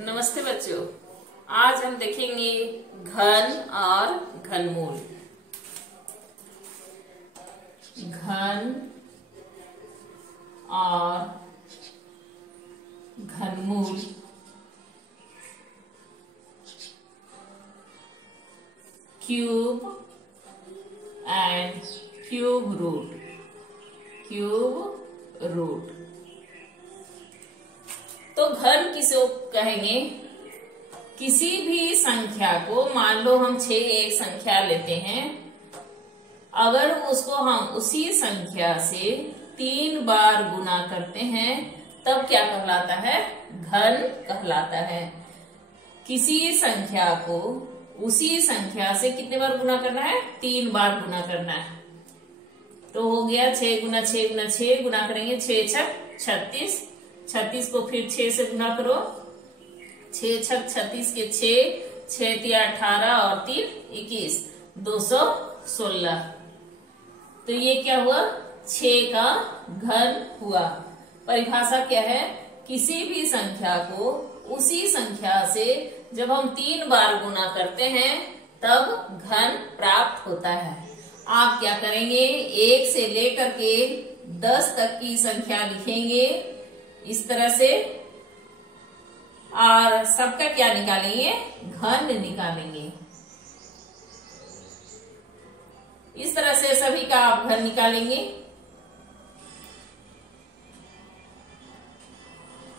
नमस्ते बच्चों। आज हम देखेंगे घन और घनमूल। घन और घनमूल क्यूब एंड क्यूब रूट। तो घन किसे कहेंगे? किसी भी संख्या को, मान लो हम 6 एक संख्या लेते हैं, अगर उसको हम उसी संख्या से 3 बार गुना करते हैं तब क्या कहलाता है? घन कहलाता है। किसी संख्या को उसी संख्या से कितने बार गुना करना है? 3 बार गुना करना है। तो हो गया 6 गुना 6 गुना 6 गुना करेंगे 6 छक 36। 36 को फिर 6 से गुना करो, 6 छक 36 के 6 तिया 18 और 3 21, 216। तो ये क्या हुआ? 6 का घन हुआ। परिभाषा क्या है? किसी भी संख्या को उसी संख्या से जब हम 3 बार गुना करते हैं तब घन प्राप्त होता है। आप क्या करेंगे? 1 से लेकर के 10 तक की संख्या लिखेंगे इस तरह से, और सबका क्या निकालेंगे? घन निकालेंगे। इस तरह से सभी का आप घन निकालेंगे।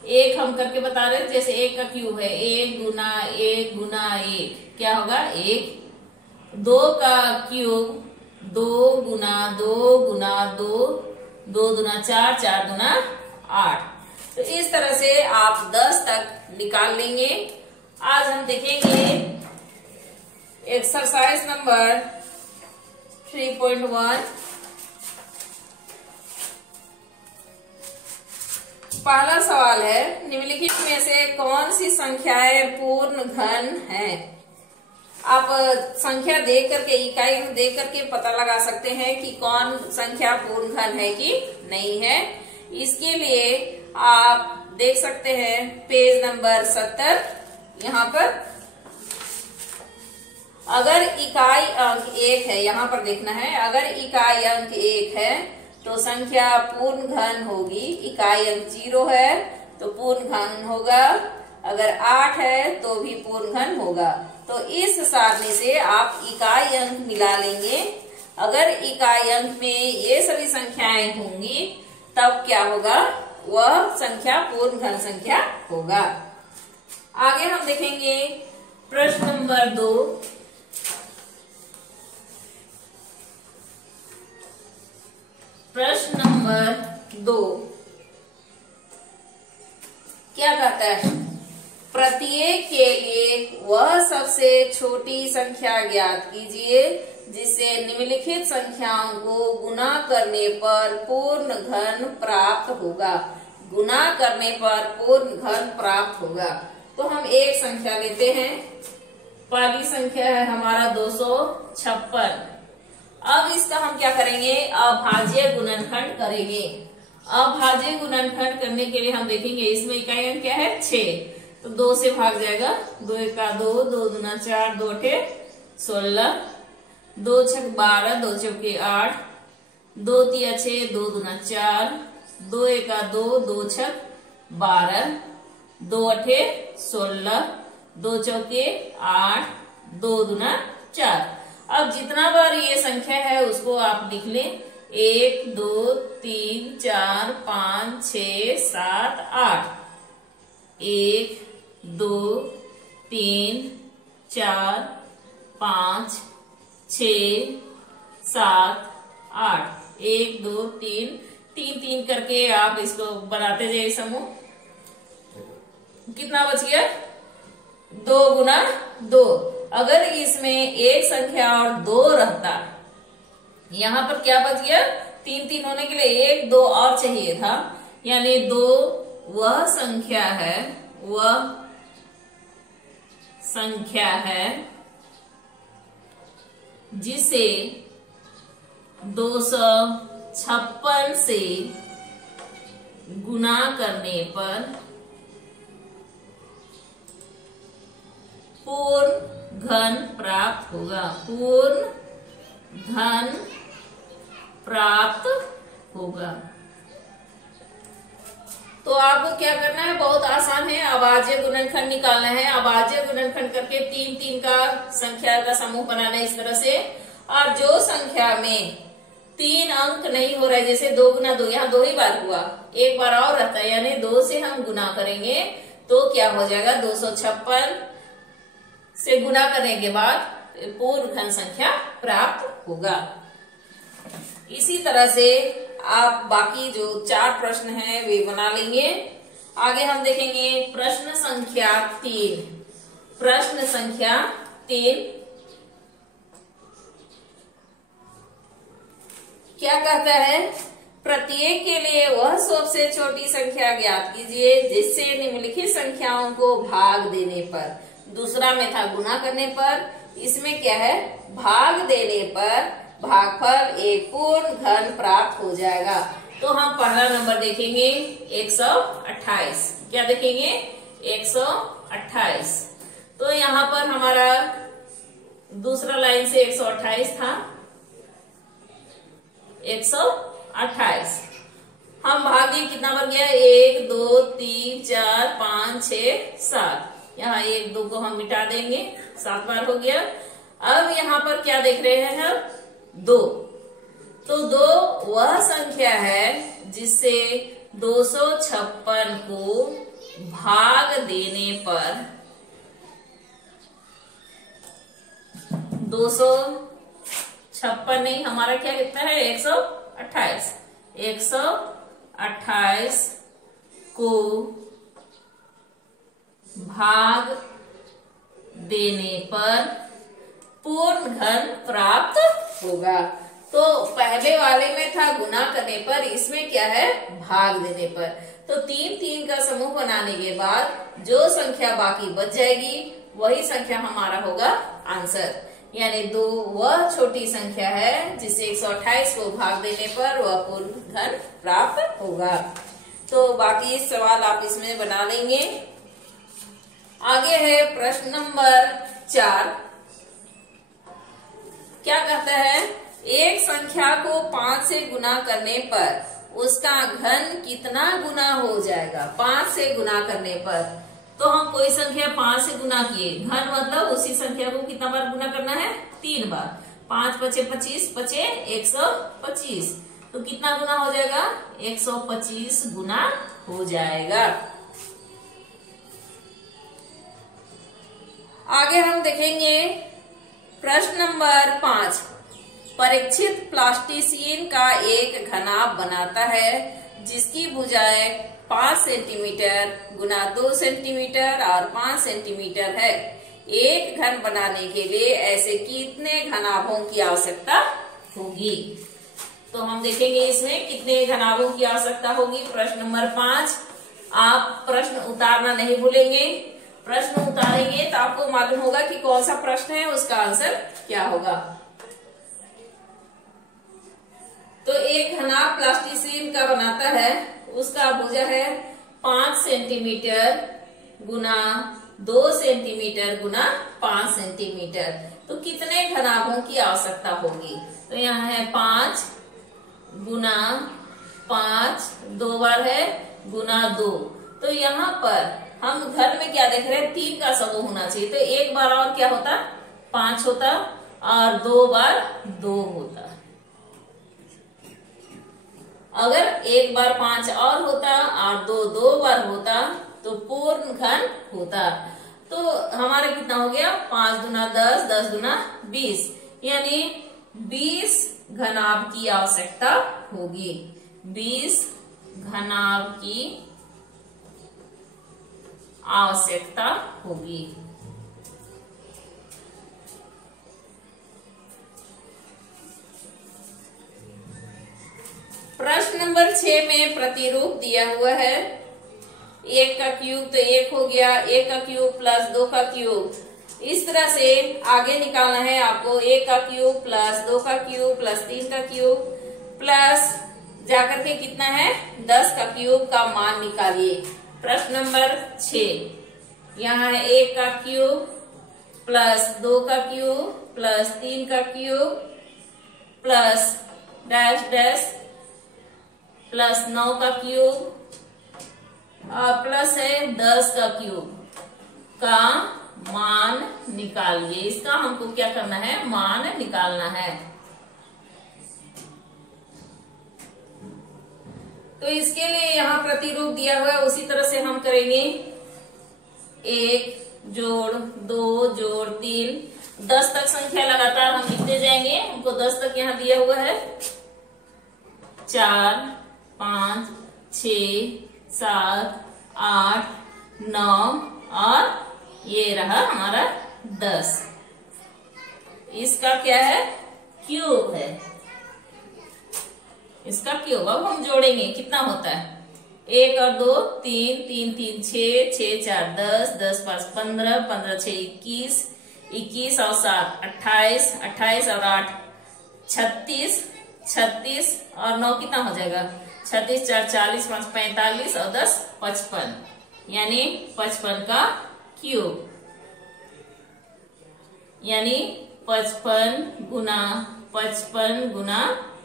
एक हम करके बता रहे, जैसे 1 का क्यूब है 1 गुना 1 गुना 1 क्या होगा? 1। 2 का क्यूब 2 गुना 2 गुना 2, 2 दुना 4 4 दुना 8। तो इस तरह से आप 10 तक निकाल लेंगे। आज हम देखेंगे एक्सरसाइज नंबर 3.1। पहला सवाल है, निम्नलिखित में से कौन सी संख्याएं पूर्ण घन है? आप संख्या देख करके, इकाई देख करके पता लगा सकते हैं कि कौन संख्या पूर्ण घन है कि नहीं है। इसके लिए आप देख सकते हैं पेज नंबर 70। यहाँ पर अगर इकाई अंक 1 है, यहाँ पर देखना है, अगर इकाई अंक 1 है तो संख्या पूर्ण घन होगी। इकाई अंक 0 है तो पूर्ण घन होगा। अगर 8 है तो भी पूर्ण घन होगा। तो इस सारणी से आप इकाई अंक मिला लेंगे। अगर इकाई अंक में ये सभी संख्याएं होंगी तब क्या होगा? वह संख्या पूर्ण घन संख्या होगा। आगे हम देखेंगे प्रश्न नंबर 2। प्रश्न नंबर 2 क्या कहता है? प्रत्येक के लिए वह सबसे छोटी संख्या ज्ञात कीजिए जिससे निम्नलिखित संख्याओं को गुना करने पर पूर्ण घन प्राप्त होगा। गुना करने पर पूर्ण घन प्राप्त होगा। तो हम एक संख्या लेते हैं। पहली संख्या है हमारा 256। अब इसका हम क्या करेंगे? अभाज्य गुणनखंड करेंगे। अभाज्य गुणनखंड करने के लिए हम देखेंगे इसमें इकाई अंक क्या है? 6। तो 2 से भाग जाएगा। 2 एका 2, 2 दुना 4, 2 अठे 16, 2 छक 12, 2 चौके 8, 2 तिया 6, 2 दुना 4, 2 एका 2, 2 छक 12, 2 अठे 16, 2 चौके 8, 2 दुना 4। अब जितना बार ये संख्या है उसको आप लिख लें। 1 2 3 4 5 6 7 8। 1 2 3 4 5 6 7 8। 1 2 3 3 3 करके आप इसको बनाते जाइए समूह। कितना बच गया? 2 गुना 2। अगर इसमें एक संख्या और 2 रहता, यहाँ पर क्या बच गया? 3 3 होने के लिए 1 2 और चाहिए था, यानी 2 वह संख्या है जिसे 256 से गुना करने पर पूर्ण घन प्राप्त होगा, पूर्ण घन प्राप्त होगा। तो आपको क्या करना है, बहुत आसान है, अभाज्य गुणनखंड निकालना है। अभाज्य गुणनखंड करके 3 का संख्या का समूह बनाना है इस तरह से। और जो संख्या में 3 अंक नहीं हो रहे, जैसे 2 गुना 2, यहाँ 2 ही बार हुआ, एक बार और रहता है, यानी 2 से हम गुना करेंगे तो क्या हो जाएगा, 256 से गुना करने के बाद पूर्ण घन संख्या प्राप्त होगा। इसी तरह से आप बाकी जो 4 प्रश्न हैं वे बना लेंगे। आगे हम देखेंगे प्रश्न संख्या 3। प्रश्न संख्या 3 क्या कहता है, प्रत्येक के लिए वह सबसे छोटी संख्या ज्ञात कीजिए जिससे निम्नलिखित संख्याओं को भाग देने पर, दूसरा में था गुना करने पर, इसमें क्या है, भाग देने पर भागफल एक पूर्ण घन प्राप्त हो जाएगा। तो हम पहला नंबर देखेंगे 128। क्या देखेंगे, 128। तो यहाँ पर हमारा दूसरा लाइन से 128 था, 128 हम भाग दिए, कितना बन गया, 1 2 3 4 5 6 7। यहाँ 1 2 को हम मिटा देंगे, 7 बार हो गया। अब यहाँ पर क्या देख रहे हैं हम, 2। तो 2 वह संख्या है जिससे 256 को भाग देने पर 256 नहीं, हमारा क्या कितना है, 128। 128 को भाग देने पर पूर्ण घन प्राप्त होगा। तो पहले वाले में था गुना करने पर, इसमें क्या है, भाग देने पर। तो 3 का समूह बनाने के बाद जो संख्या बाकी बच जाएगी वही संख्या हमारा होगा आंसर। यानी 2 वह छोटी संख्या है जिसे 128 को भाग देने पर वह पूर्ण घन प्राप्त होगा। तो बाकी सवाल आप इसमें बना लेंगे। आगे है प्रश्न नंबर 4। क्या कहता है, एक संख्या को 5 से गुना करने पर उसका घन कितना गुना हो जाएगा। 5 से गुना करने पर, तो हम कोई संख्या 5 से गुना किए, घन मतलब उसी संख्या को कितना बार गुना करना है, 3 बार। 5 पचे 25, पचे 125, तो कितना गुना हो जाएगा, 125 गुना हो जाएगा। आगे हम देखेंगे प्रश्न नंबर 5। परीक्षित प्लास्टिसिन का एक घनाभ बनाता है जिसकी भुजाएं 5 सेंटीमीटर गुना 2 सेंटीमीटर और 5 सेंटीमीटर है। एक घन बनाने के लिए ऐसे कितने घनाभों की आवश्यकता होगी। तो हम देखेंगे इसमें कितने घनाभों की आवश्यकता होगी। प्रश्न नंबर 5। आप प्रश्न उतारना नहीं भूलेंगे। प्रश्न उतारेंगे तो आपको मालूम होगा कि कौन सा प्रश्न है, उसका आंसर क्या होगा। तो एक घनाभ प्लास्टिसिन का बनाता है, उसका भुजा है 5 सेंटीमीटर गुना 2 सेंटीमीटर गुना 5 सेंटीमीटर। तो कितने घनाभों की आवश्यकता होगी। तो यहाँ है 5 गुना 5, 2 बार है गुना 2। तो यहाँ पर हम घर में क्या देख रहे हैं, 3 का समूह होना चाहिए। तो एक बार और क्या होता, 5 होता और 2 बार 2 होता। अगर एक बार 5 और होता और 2 बार होता तो पूर्ण घन होता। तो हमारा कितना हो गया, 5 गुना 10, 10 गुना 20, यानी 20 घनाभ की आवश्यकता होगी। 20 घनाभ की आवश्यकता होगी। प्रश्न नंबर 6 में प्रतिरूप दिया हुआ है। 1 का क्यूब तो 1 हो गया, 1 का क्यूब प्लस 2 का क्यूब। इस तरह से आगे निकालना है आपको। 1 का क्यूब प्लस 2 का क्यूब प्लस 3 का क्यूब प्लस जाकर के कितना है, 10 का क्यूब का मान निकालिए। प्रश्न नंबर 6, यहाँ है 1 का क्यूब प्लस 2 का क्यूब प्लस 3 का cube plus dash dash plus 9 का क्यूब और प्लस है 10 का क्यूब का मान निकालिए। इसका हमको क्या करना है, मान निकालना है। तो इसके लिए यहाँ प्रतिरूप दिया हुआ है, उसी तरह से हम करेंगे। 1 जोड़ 2 जोड़ 3, 10 तक संख्या लगातार हम लिखते जाएंगे। हमको 10 तक यहाँ दिया हुआ है। 4 5 6 7 8 9 और ये रहा हमारा 10। इसका क्या है, क्यूब है। इसका क्यूब अब हम जोड़ेंगे, कितना होता है 1 और 2 3 3 3 6 6 4 10 10 5 15 15 6 21 21 और 7 28 28 और 8 36 36 और 9 कितना हो जाएगा 36 4 40 5 45 और 10 55, यानी 55 का क्यूब, यानी 55 गुना 55 गुना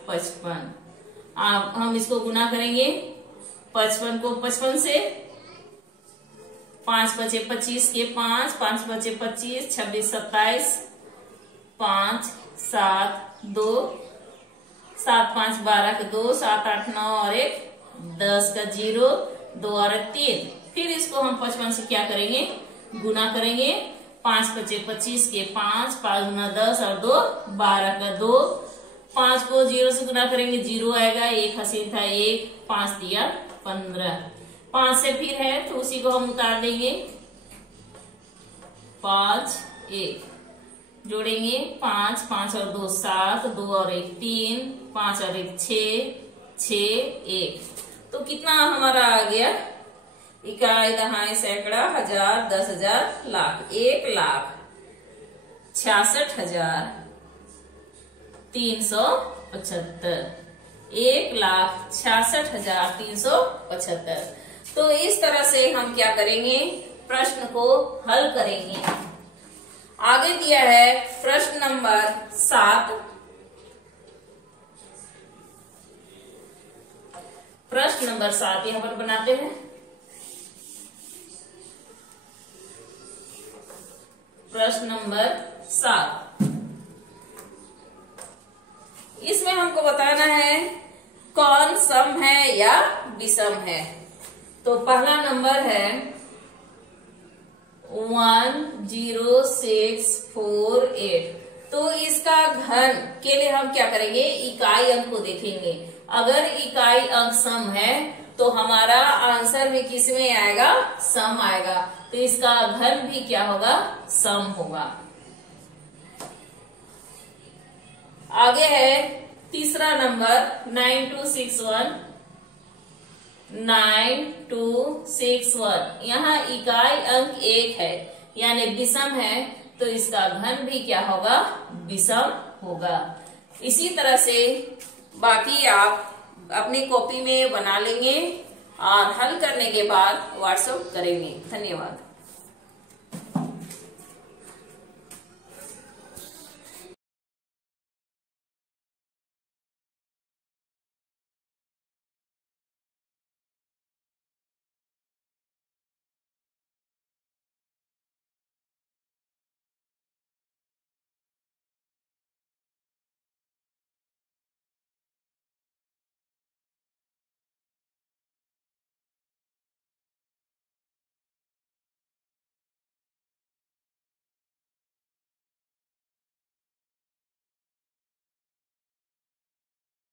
55। अब हम इसको गुना करेंगे। 55 को 55 से, 5 बचे 25 के 5 5 बचे 25 26 27 5 7 2 7 5 12 के 2 7 8 9 और 1 10 का 0 2 और 3। फिर इसको हम 55 से क्या करेंगे, गुना करेंगे। 5 बचे 25 के 5 5 गुना 10 और 2 12 का 2। 5 को 0 से गुना करेंगे, 0 आएगा। 1 हसीन था 1, 5 दिया 15। 5 से फिर है तो उसी को हम उतार देंगे। 5 1 जोड़ेंगे। 5 5 और 2 7 2 और 1 3 5 और 1 6 6 1। तो कितना हमारा आ गया, इकाई दहाई सैकड़ा हजार 10,000 लाख। 1,66,375 1,66,375। तो इस तरह से हम क्या करेंगे, प्रश्न को हल करेंगे। आगे दिया है प्रश्न नंबर 7। प्रश्न नंबर 7 यहाँ पर बनाते हैं। प्रश्न नंबर 7, इसमें हमको बताना है कौन सम है या विषम है। तो पहला नंबर है 10648। तो इसका घन के लिए हम क्या करेंगे, इकाई अंक को देखेंगे। अगर इकाई अंक सम है तो हमारा आंसर में किस में आएगा, सम आएगा। तो इसका घन भी क्या होगा, सम होगा। आगे है तीसरा नंबर 9261। 9261 यहाँ इकाई अंक 1 है, यानी विषम है। तो इसका घन भी क्या होगा, विषम होगा। इसी तरह से बाकी आप अपनी कॉपी में बना लेंगे और हल करने के बाद व्हाट्सएप करेंगे। धन्यवाद।